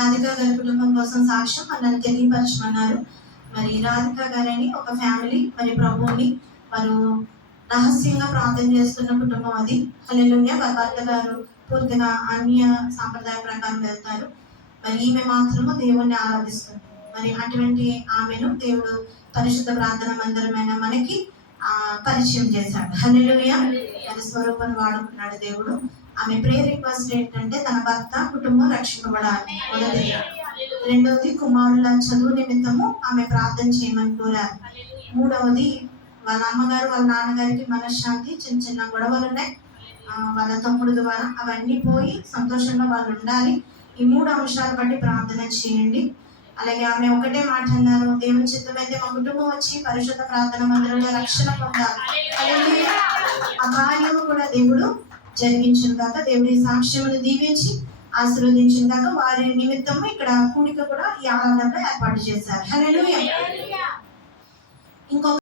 రాధిక గారి కుటుంబం కోసం సాక్ష్యం నన్ను తెలియపరచమన్నారు. మరి రాధిక గారని ఒక ఫ్యామిలీ మరి ప్రభువుని వారు రహస్యంగా ప్రార్థన చేస్తున్న కుటుంబం అది. హల్లెలూయా. వారి భర్త గారు పూర్తిగా అన్య సాంప్రదాయ ప్రకారం వెళ్తారు. మరి ఈమె మాత్రము దేవుణ్ణి ఆరాధిస్తుంది. మరి అటువంటి ఆమెను దేవుడు పరిశుద్ధ ప్రార్థన మందిరమైన మనకి పరిచయం చేశాడు. హల్లెలూయా. తన స్వరూపాన్ని వాడుకున్నాడు దేవుడు. ఆమె ప్రేయర్ రిక్వెస్ట్ ఏంటంటే తన భర్త కుటుంబం రక్షింపబడాలి మొదటిది. రెండవది కుమారుల చదువు నిమిత్తము ఆమె ప్రార్థన చేయమని కోరారు. మూడవది వాళ్ళ అమ్మగారు వాళ్ళ నాన్నగారికి మనశ్శాంతి, చిన్న చిన్న గొడవలు ఉన్నాయి వాళ్ళ తమ్ముడు ద్వారా, అవన్నీ పోయి సంతోషంగా వాళ్ళు ఉండాలి. ఈ 3 అంశాలు బట్టి ప్రార్థన చేయండి. అలాగే ఆమె ఒకటే మాట అన్నారు, దేవుని చిత్తమైతే మా కుటుంబం వచ్చి పరిశుద్ధ ప్రార్థన మందిరంలో రక్షణ పొందాలి. అలాగే ఆ కార్యము కూడా దేవుడు జరిగించిన కాక దేవుడి సాక్ష్యమును దీవించి ఆశీర్వదించిన కాక వారి నిమిత్తము ఇక్కడ కూడిక కూడా ఈ ఆరాధనలో ఏర్పాటు చేశారు. హల్లెలూయా. ఇంకొక